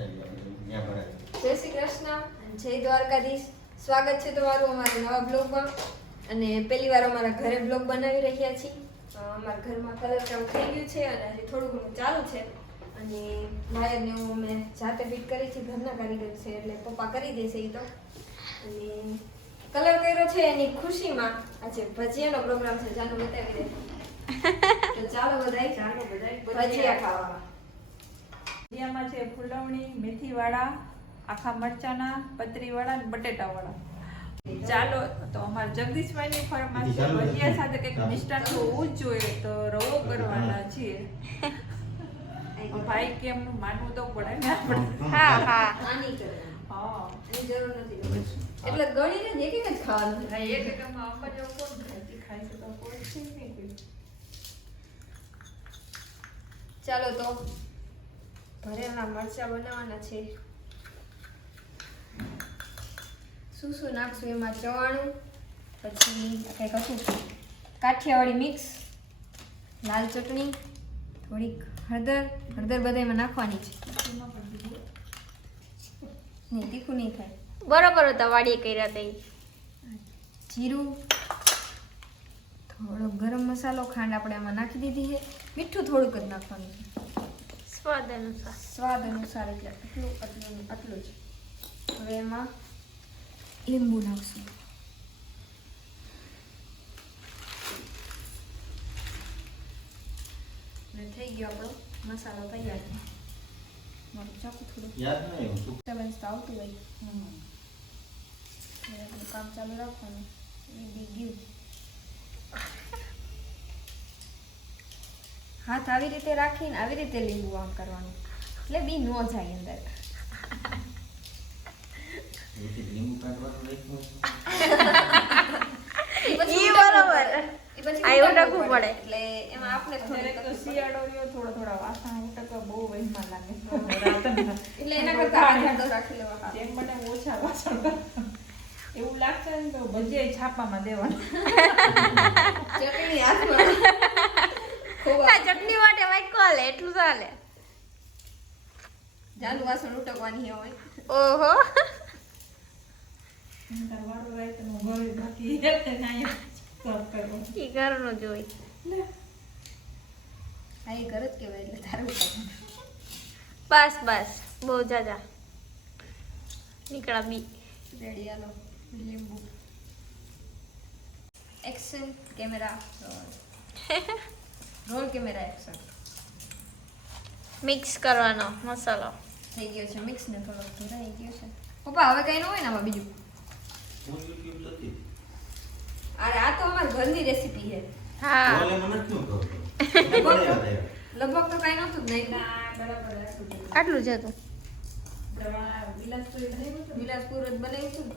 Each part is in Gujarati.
જય શ્રી કૃષ્ણ, જય દ્વારકાધીશ. સ્વાગત છે તમારું અમારા નવા બ્લોગમાં. અને પહેલી વાર અમારા ઘરે બ્લોગ બનાવી રહ્યા છીએ. અમારા ઘરમાં કલર કામ થઈ ગયું છે અને હજી થોડું ઘણું ચાલુ છે. અને વાયરને હું મેં જાતે ફિટ કરી છે, ઘરના કારીગર છે એટલે પપ્પા કરી દેશે એ તો. અને કલર કર્યો છે એની ખુશીમાં આજે ભજીયાનો પ્રોગ્રામ છે. જાનું બતાવી દે તો ચાલો બધાય ભજીયા ખાવા. ભજીયામાં છે ફૂલવણી, મેથીવાળા, આખા મરચાના, પતરીવાળા અને બટેટાવાળા. ચાલો તો અમારા જગદીશભાઈની ફરમાઈશ છે ભજીયા સાથે કંઈક મિષ્ટાન હોવું જ જોઈએ, તો રવો કરવાના છીએ. ભાઈ કેમ માનવું તો પડે ને આપણે. હા આની કરે હા એની જરૂર નથી એટલે ગણીને જ એક જ ખાવાનું. એક એકમાં અંબા જેવું કોણ ખાય છે તો કોઈ છે નહીં કોઈ. ચાલો તો ભરેલા મરચા બનાવવાના છે. શું શું નાખશું એમાં? ચવાણું, પછી કંઈક હતું કાઠિયાવાડી મિક્સ, લાલ ચટણી, થોડીક હળદર બધામાં નાખવાની છે. નહીં તીખું નહીં થાય. બરોબર હતા વાડીએ કર્યા હતા. જીરું, થોડો ગરમ મસાલો, ખાંડ આપણે આમાં નાખી દીધી છે. મીઠું થોડુંક જ નાખવાનું છે સ્વાદ અનુસાર. એટલે આટલું જ. હવે એમાં લીંબુ નાખશું. અને થઈ ગયો આપણો મસાલો તૈયાર. મારું ચાકુ થોડું ડિસ્ટર્બન્સ તો આવતું હોય. આપણું કામ ચાલુ રાખવાનું. બી ગયું. હાથ આવી રીતે રાખીને આવી રીતે લીંબુ આમ કરવાનું એટલે બી નો જાય અંદર. એટલે એમાં આપણે તો શિયાળો રહ્યો થોડા વાસણ ઉટકવા બહુ વહેમાં લાગે. એટલે એના કરતા આધાર રાખી લેવા. જેમ બને ઓછા વાસણ એવું લાગશે ને તો ભજીયા છાપામાં દેવાનું. ચટણી હાથમાં ચટણી માટે વાઈટ કોલે એટલું ચાલે. જાનું વાસણ ઉટકવાની હોય. ઓહો વાળો રાઈતનો ઘર બાકી ઈ ઘરનું જોઈ. આ એ ઘર જ કહેવાય એટલે તારું બસ બહુ જાજા નીકળા બી. રેડી હાલો. લીંબુ. Action camera roll camera action. Mix કરવાનો મસાલો થઈ ગયો છે મિક્સ ને થોડો ભરાઈ ગયો છે. પપ્પા હવે કઈ ન હોય ને આમાં બીજું? અરે આ તો અમારા ઘરની રેસીપી છે. હા લગભગ તો કઈ નતું જ નહીં. આટલું જ હતું. બિલાસપુર જ બનાવ્યું હતું.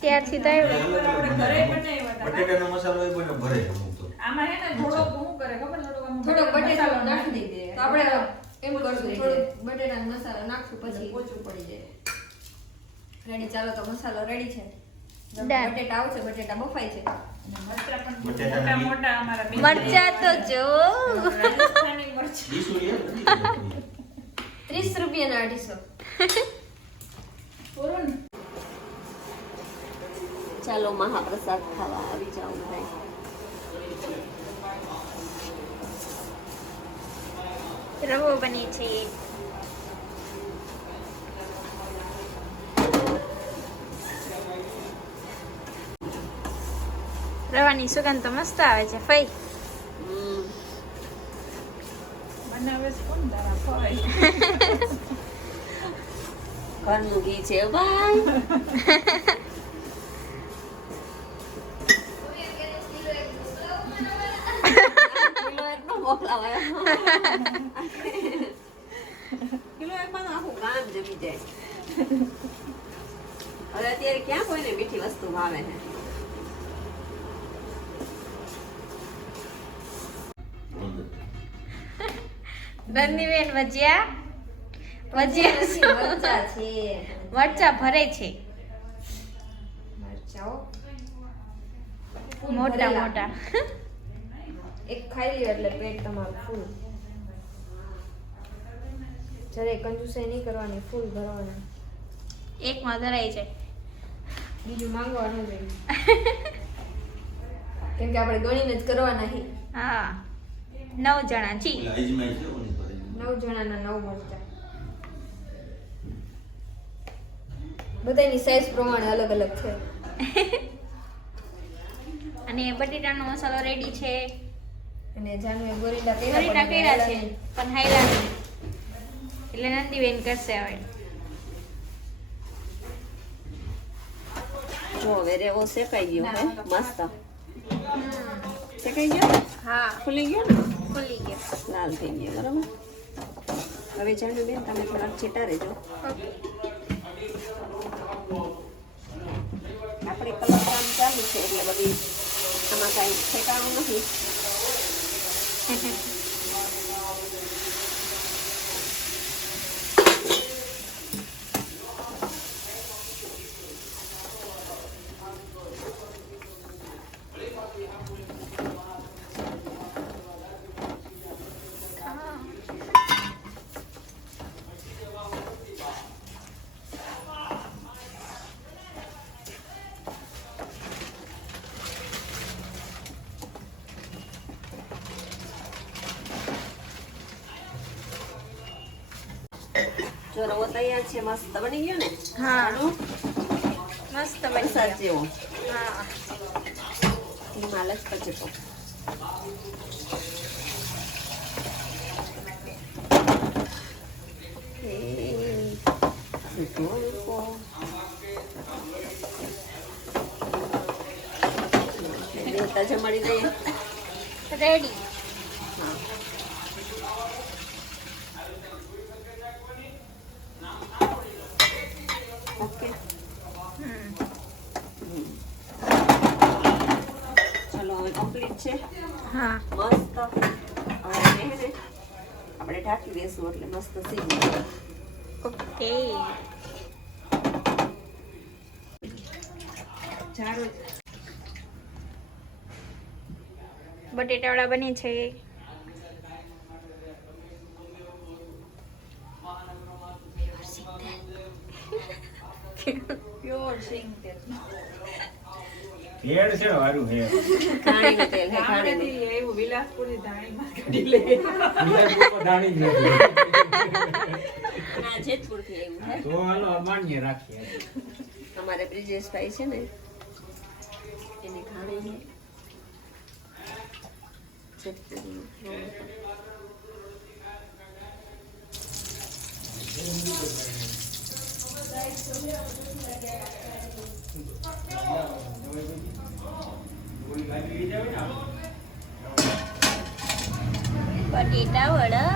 ત્યારથી તો આપણે ઘરે બનાવ્યા હતા. બટેટાનો મસાલો એ બને ભરે અમુક તો. આમાં હે ને થોડોક શું કરે ખબર? થોડોક બટેટાનો નાખી દઈએ તો આપણે એમ કરશું થોડું બટેટાનો મસાલો નાખશું પછી ઓછું પડી જાય. રેડી. ચાલો તો મસાલો રેડી છે. બટેટા આવશે, બટેટા બફાય છે. મરચા પણ મોટા અમારા બે મરચા તો જો રાજસ્થાની મરચા 30 રૂપિયાના 250. પૂરું ને. ચાલો મહાપ્રસાદ ખાવા આવી જાઓ ભાઈ. રવો બને છે. રવાની સુગંધ તો મસ્ત આવે છે. ફઈ બનાવે છે કોણ? તારા ફઈ. ઘરનું ઘી છે ભાઈ. કિલો એકમાં આખું કામ જમી જાય. હવે અત્યારે ક્યાં કોઈને મીઠી વસ્તુ ભાવે છે? ધન્યવેન ભજીયા મરચા છે. મરચા ભરે છે મરચાઓ મોટા મોટા. એક ખાઈ લ્યો એટલે પેટ તમારું ફૂલ. જરાય કંજૂસાઈ નહીં કરવાની, ફૂલ ભરવાના. એકમાં ધરાઈ જાય. બીજું માંગવા ન જોઈએ. કેમ કે આપણે ગણીને જ કરવાના હી. હા 9 જણા જી. ઓલા અજમાઈ છે ઓની પર. 9 જણાના 9 મરચાં. બધાની સાઈઝ પ્રમાણે અલગ અલગ છે. અને બટેટાનો મસાલો રેડી છે. અને જાનુએ ગોરીડા ગોરીટા કર્યા છે પણ હાયલા નહીં. એટલે નંદીબેન કરશે હવે. જો હવે રેવો શેકાઈ ગયો હે મસ્ત શેકાઈ ગયો હા ફૂલી ગયો ને ખુલી ગયો. લાલ થઈ ગયો બરાબર હવે જાણું બેન તમે થોડાક છીટા રહેજો આપણે કલર કામ ચાલુ છે એટલે બધી આમાં કાંઈ ઠેકાણું નથી જો રવો તૈયાર છે મસ્ત બની ગયો ને હા જાણું મસ્ત બની વરસાદ ગયો. જેવો હા ધીમા જ પચકો જમાડી દઈએ રેડી. ઓકે હમ ચલો હવે કમ્પ્લીટ છે હા મસ્ત હવે હે ને આપણે ઢાંકી દઈશું એટલે મસ્ત સીજી જાય ઓકે. બટેટાવાળા બને છે. પ્યોર સિંગ તેલ. તેલ છે વારું હે ખાણીનું તેલ હે ખાણીનું ગામડેથી આવ્યું વિલાસપુરથી ધાણીમાં કાઢી લે. દાણી જ નથી ના જેતપુરથી આવ્યું હે તો હાલો અમાન્ય રાખીએ અમારે બ્રિજેશભાઈ છે ને એની ખાણી છે જેતપુરનું. બટેટા વડા.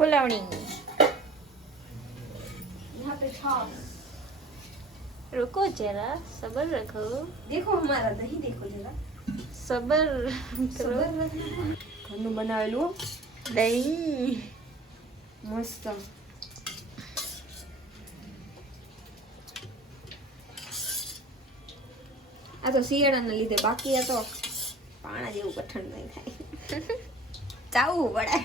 फुलौनी. यहाँ पे छाछ. रुको जरा सबर रखो. देखो हमारा दही देखो जरा. सबर करो. ઘરનું બનાવેલું दही. મસ્ત. આ તો શિયાળાના લીધે બાકી આ તો પાણા જેવું કઠણ નહીં થાય. ચાવવું પડે.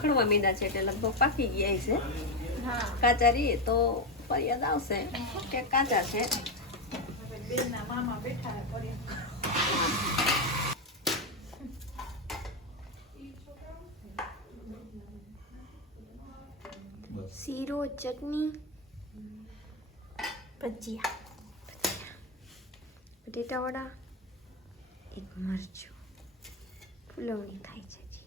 ખણવા મીંડા છે એટલે લગભગ પાકી ગયા છે हाँ કાચા રહીએ તો ફરિયાદ આવશે કે કાચા છે બેનના મામા બેઠા હે ફરી. सीरो चटनी भजिया बटेटा वड़ा एक मरचું ફુલવણી થાય છે જી.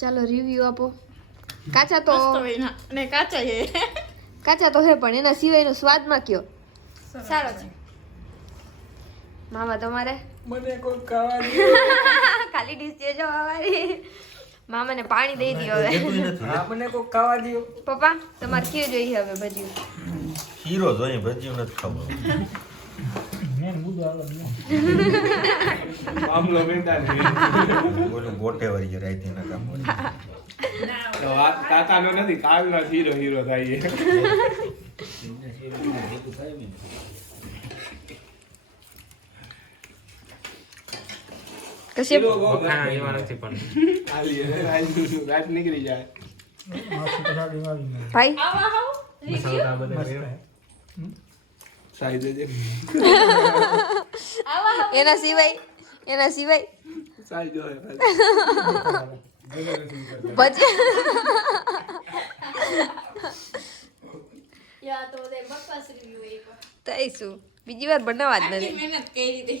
ચાલો રિવ્યુ આપો. કાચા તો ને કાચા છે. કાચા તો હે પણ એના સિવાયનો સ્વાદમાં કયો સારો છે. મામા તમારે મને કોઈ ખાવા દે. ખાલી ડીશ દેજો અમારી. મામાને પાણી દઈ દો હવે. હા, મને કોઈ ખાવા દો. પપ્પા તમારે કયું જોઈએ હવે ભજીયું? ખીરો જોઈએ ભજીયું નથી ખાવું. મામલો મેંદા ને. ઓલું ગોટે વળી ગયા રાઈતી ના કામ હોય. તો વાત કાકાનો નથી, કાલનો હીરો હીરો થાય છે. કશ્યપ રાત નીકળી જાય. ભાઈ સાઈ દેજે. એના સિવાય સાઈ જો ભજી યા તો તે બકવાસ રિવ્યુ એક તઈ શું બીજી વાર બનાવવા જ નથી. મહેનત કરી હતી.